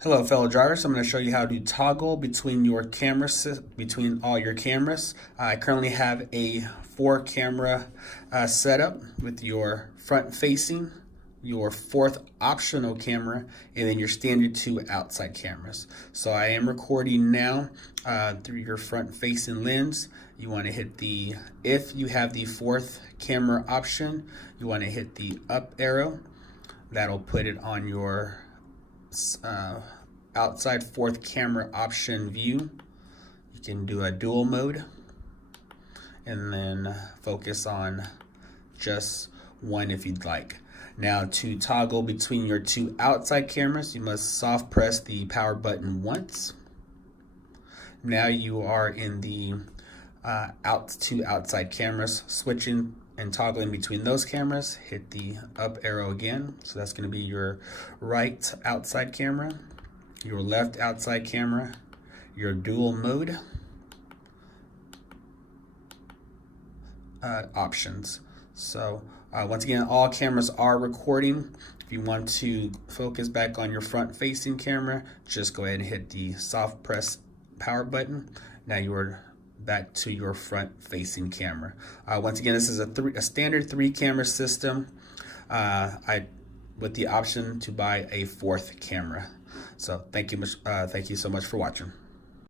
Hello, fellow drivers. I'm going to show you how to toggle between your cameras, between all your cameras. I currently have a 4-camera setup with your front-facing, your 4th optional camera, and then your standard 2 outside cameras. So I am recording now through your front-facing lens. You want to hit if you have the 4th camera option, you want to hit the up arrow. That'll put it on your outside 4th camera option view. You can do a dual mode and then focus on just one if you'd like. Now, to toggle between your 2 outside cameras, you must soft press the power button once. Now you are in the 2 outside cameras. Switching and toggling between those cameras, hit the up arrow again. So that's going to be your right outside camera, your left outside camera, your dual mode options. So once again, all cameras are recording. If you want to focus back on your front facing camera, just go ahead and hit the soft press power button. Now you are back to your front facing camera. Once again, this is a standard 3-camera system with the option to buy a 4th camera. So thank you so much for watching.